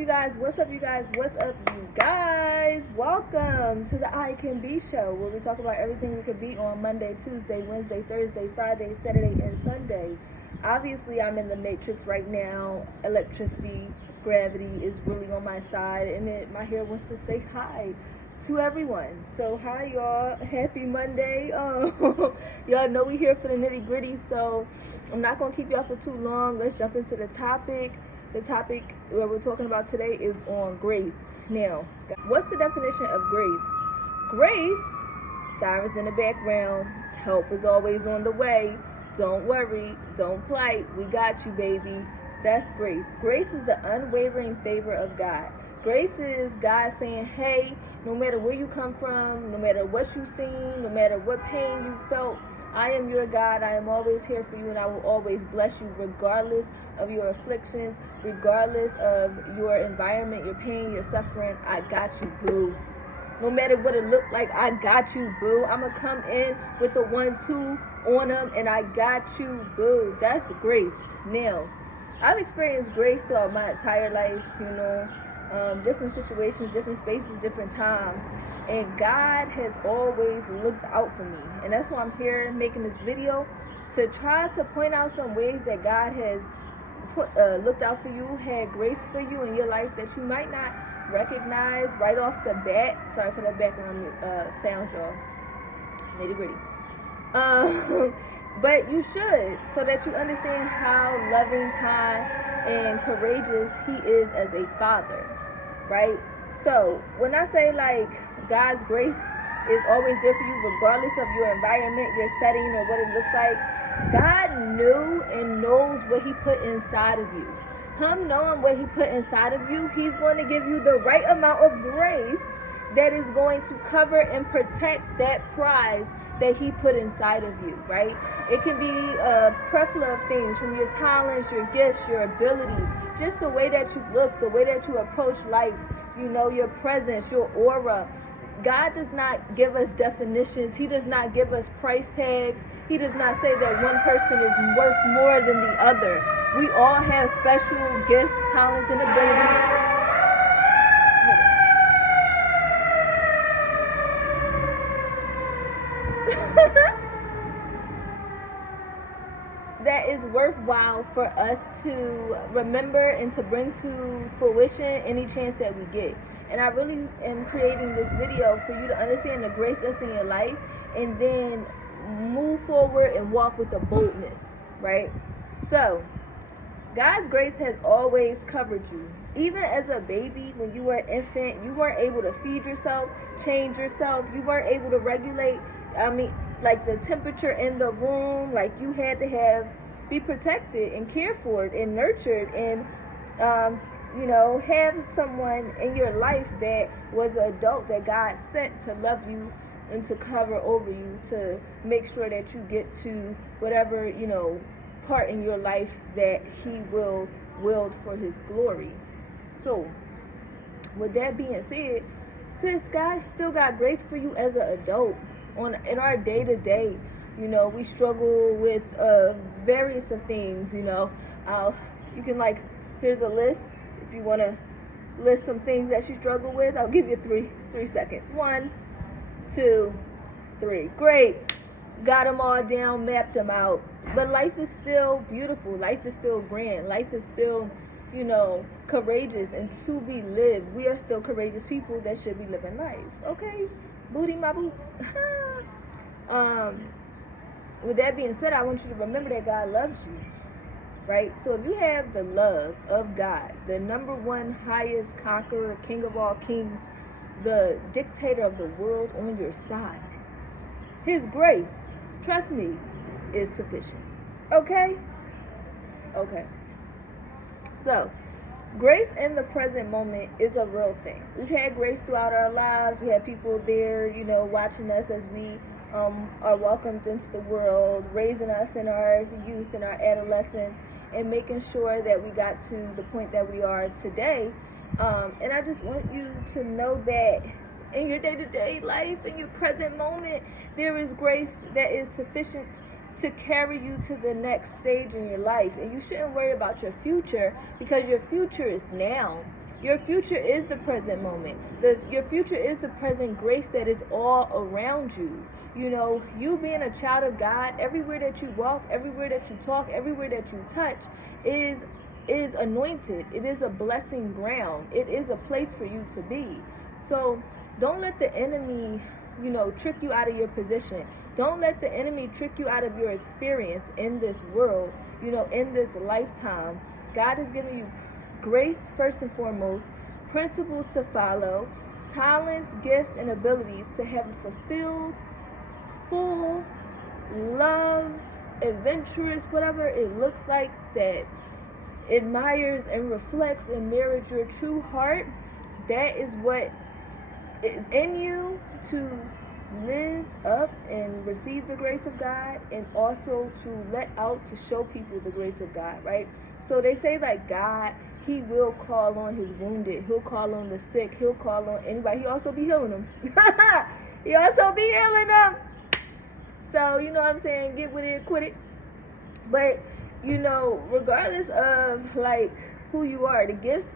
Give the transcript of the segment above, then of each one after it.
you guys? What's up, you guys? What's up, you guys? Welcome to the ICanB show, where we talk about everything we could be on Monday, Tuesday, Wednesday, Thursday, Friday, Saturday, and Sunday. Obviously, I'm in the matrix right now. Electricity, gravity is really on my side, and my hair wants to say hi to everyone. So hi, y'all. Happy Monday. Y'all know we here for the nitty gritty, so I'm not gonna keep y'all for too long. Let's jump into the topic. The topic that we're talking about today is on grace. Now, what's the definition of grace? Grace, sirens in the background, help is always on the way. Don't worry, don't plight, we got you, baby. That's grace. Grace is the unwavering favor of God. Grace is God saying, hey, no matter where you come from, no matter what you've seen, no matter what pain you felt, I am your God. I am always here for you, and I will always bless you regardless of your afflictions, regardless of your environment, your pain, your suffering. I got you, boo. No matter what it looked like, I got you, boo. I'm going to come in with the 1-2 on them, and I got you, boo. That's grace. Now, I've experienced grace throughout my entire life, different situations, different spaces, different times, and God has always looked out for me. And that's why I'm here making this video, to try to point out some ways that God has looked out for you, had grace for you in your life that you might not recognize right off the bat. Sorry for that background sound, y'all. Nitty gritty. But you should, so that you understand how loving, kind, and courageous He is as a father, right? So when I say God's grace is always there for you, regardless of your environment, your setting, or what it looks like, God knew and knows what He put inside of you. Him knowing what He put inside of you, He's going to give you the right amount of grace that is going to cover and protect that prize that He put inside of you, right? It can be a plethora of things, from your talents, your gifts, your ability, just the way that you look, the way that you approach life, your presence, your aura. God does not give us definitions. He does not give us price tags. He does not say that one person is worth more than the other. We all have special gifts, talents, and abilities. That is worthwhile for us to remember and to bring to fruition any chance that we get. And I really am creating this video for you to understand the grace that's in your life, and then move forward and walk with a boldness, right? So, God's grace has always covered you. Even as a baby, when you were an infant, you weren't able to feed yourself, change yourself. You weren't able to regulate, the temperature in the room. You had to be protected and cared for and nurtured, and have someone in your life that was an adult that God sent to love you and to cover over you, to make sure that you get to whatever part in your life that He will wield for His glory. So with that being said, sis, God still got grace for you as an adult. In our day-to-day, we struggle with various of things. You can here's a list. If you want to list some things that you struggle with, I'll give you three seconds. 1, 2, 3. Great. Got them all down, mapped them out. But life is still beautiful. Life is still grand. Life is still, courageous and to be lived. We are still courageous people that should be living life. Okay? Booty my boots. With that being said, I want you to remember that God loves you, right? So if you have the love of God, the number one highest conqueror, king of all kings, the dictator of the world on your side, His grace, trust me, is sufficient. Okay? Okay. So, grace in the present moment is a real thing. We've had grace throughout our lives. We had people there, watching us as we are welcomed into the world, raising us in our youth and our adolescence, and making sure that we got to the point that we are today. And I just want you to know that in your day-to-day life, in your present moment, there is grace that is sufficient to carry you to the next stage in your life. And you shouldn't worry about your future, because your future is now. Your future is the present moment. Your future is the present grace that is all around you. You know, you being a child of God, everywhere that you walk, everywhere that you talk, everywhere that you touch is anointed. It is a blessing ground. It is a place for you to be. So don't let the enemy, trick you out of your position. Don't let the enemy trick you out of your experience in this world, in this lifetime. God has given you grace first and foremost, principles to follow, talents, gifts, and abilities to have a fulfilled, full, loves, adventurous, whatever it looks like, that admires and reflects and mirrors your true heart. That is what is in you to live up and receive the grace of God, and also to let out, to show people the grace of God, right? So they say, like, God, he will call on his wounded. He'll call on the sick. He'll call on anybody. He also be healing them. He also be healing them. So, you know what I'm saying? Get with it, quit it. But, regardless of, like, who you are, the gifts,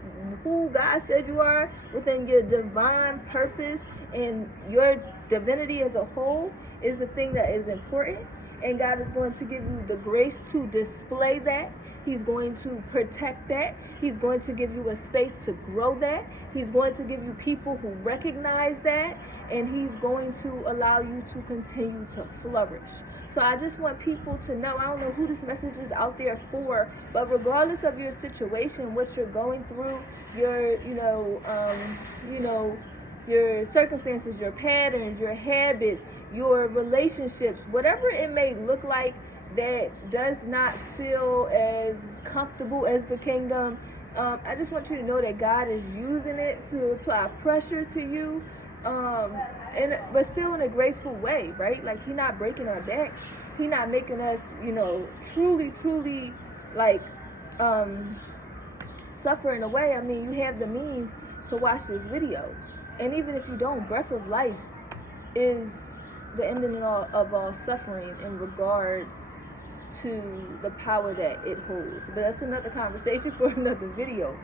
who God said you are within your divine purpose and your divinity as a whole is the thing that is important. And God is going to give you the grace to display that. He's going to protect that. He's going to give you a space to grow that. He's going to give you people who recognize that. And he's going to allow you to continue to flourish. So I just want people to know, I don't know who this message is out there for, but regardless of your situation, what you're going through, your, your circumstances, your patterns, your habits, your relationships, whatever it may look like that does not feel as comfortable as the kingdom, I just want you to know that God is using it to apply pressure to you, but still in a graceful way, right? Like, he's not breaking our backs. He's not making us, truly, like, suffer in a way. I mean, you have the means to watch this video. And even if you don't, breath of life is the ending of all suffering in regards to the power that it holds. But that's another conversation for another video.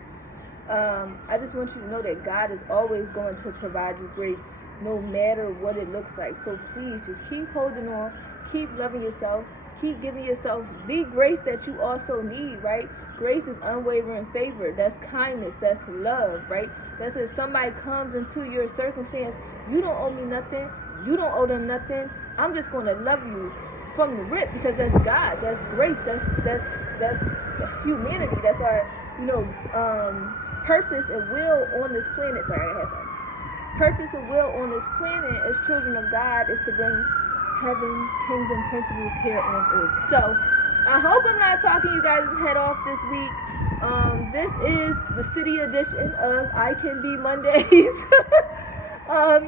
I just want you to know that God is always going to provide you grace, no matter what it looks like. So please just keep holding on, keep loving yourself, keep giving yourself the grace that you also need, right? Grace is unwavering favor. That's kindness. That's love, right? That's if somebody comes into your circumstance, you don't owe me nothing. You don't owe them nothing. I'm just going to love you from the rip, because that's God. That's grace. That's humanity. That's our, purpose and will on this planet. Sorry, I had fun. Purpose and will on this planet as children of God is to bring heaven, kingdom principles here on earth. So I hope I'm not talking you guys' head off this week. This is the city edition of ICanB Mondays.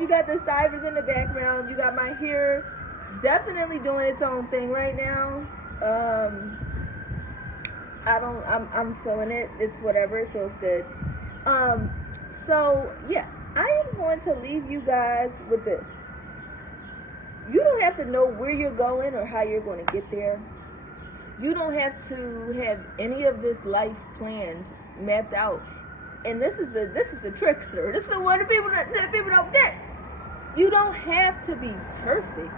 You got the cybers in the background. You got my hair definitely doing its own thing right now. I'm feeling it. It's whatever. It feels good. So yeah, I am going to leave you guys with this. You don't have to know where you're going or how you're going to get there. You don't have to have any of this life planned, mapped out. And this is the trickster. This is the one that people don't get. You don't have to be perfect.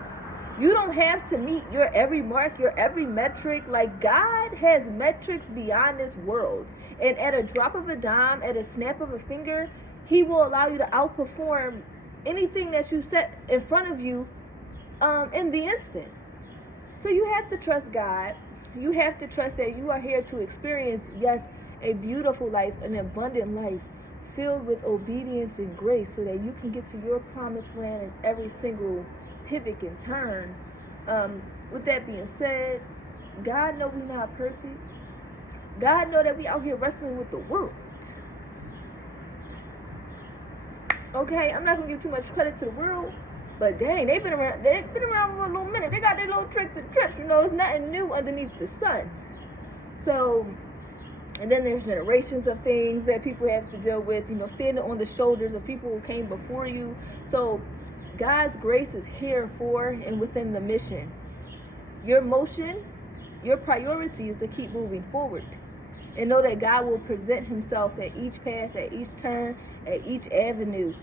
You don't have to meet your every mark, your every metric. Like, God has metrics beyond this world. And at a drop of a dime, at a snap of a finger, he will allow you to outperform anything that you set in front of you in the instant. So you have to trust God. You have to trust that you are here to experience, yes, a beautiful life, an abundant life, filled with obedience and grace, so that you can get to your promised land in every single pivot and turn. With that being said, God know we're not perfect. God know that we out here wrestling with the world. Okay, I'm not gonna give too much credit to the world, but dang, they've been around for a little minute. They got their little tricks and trips, it's nothing new underneath the sun. So, and then there's generations of things that people have to deal with, standing on the shoulders of people who came before you. So God's grace is here for and within the mission. Your motion, your priority is to keep moving forward. And know that God will present himself at each path, at each turn, at each avenue,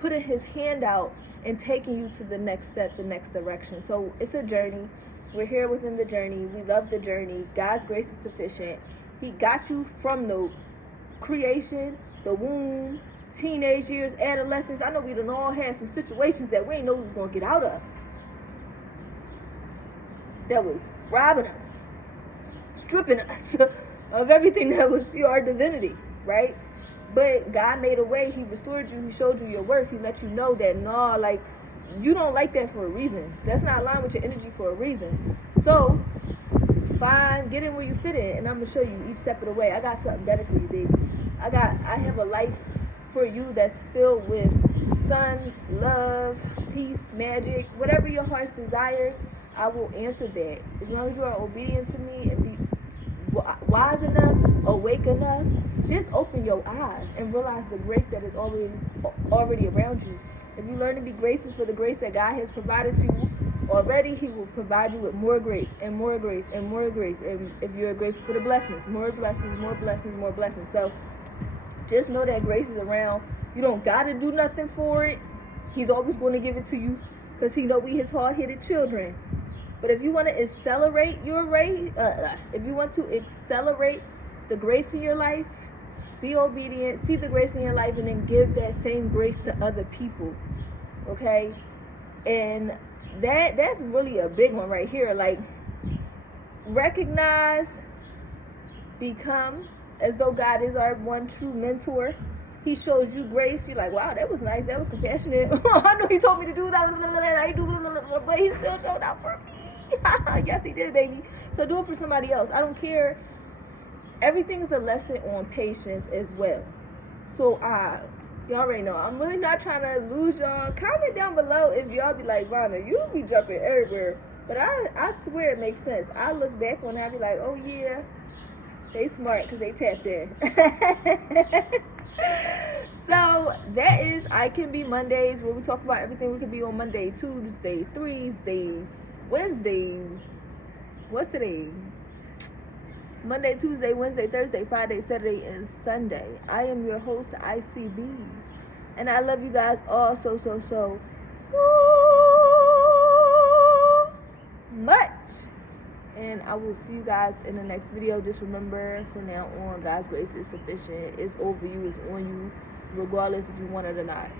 putting his hand out and taking you to the next step, the next direction. So it's a journey. We're here within the journey. We love the journey. God's grace is sufficient. He got you from the creation, the womb, teenage years, adolescence. I know we done all had some situations that we ain't know we was going to get out of. That was robbing us, stripping us of everything that was our divinity, right? But God made a way. He restored you. He showed you your worth. He let you know that, no, like, you don't like that for a reason. That's not aligned with your energy for a reason. So, fine, get in where you fit in, and I'm going to show you each step of the way. I got something better for you, baby. I have a life for you that's filled with sun, love, peace, magic, whatever your heart's desires. I will answer that. As long as you are obedient to me and be wise enough, awake enough, just open your eyes and realize the grace that is already around you. If you learn to be grateful for the grace that God has provided to you already, he will provide you with more grace and more grace and more grace. And if you're grateful for the blessings, more blessings, more blessings, more blessings. So just know that grace is around. You don't got to do nothing for it. He's always going to give it to you because he know we his hard-headed children. But if you want to accelerate your rate, if you want to accelerate the grace in your life, be obedient, see the grace in your life, and then give that same grace to other people. Okay? And that's really a big one right here. Like, recognize, become, as though God is our one true mentor. He shows you grace. You're like, wow, that was nice. That was compassionate. I know he told me to do that. I do, but he still showed out for me. Yes, he did, baby. So do it for somebody else. I don't care. Everything is a lesson on patience as well. So y'all already know. I'm really not trying to lose y'all. Comment down below if y'all be like, Vonna, you be jumping everywhere. But I swear it makes sense. I look back when I be like, oh yeah, they smart because they tapped in. So that is ICanB Mondays, where we talk about everything we can be on Monday, Tuesday, Thursday, Wednesdays. What's today? Monday, Tuesday, Wednesday, Thursday, Friday, Saturday, and Sunday. I am your host, ICB. And I love you guys all so much. And I will see you guys in the next video. Just remember, from now on, God's grace is sufficient. It's over you. It's on you, regardless if you want it or not.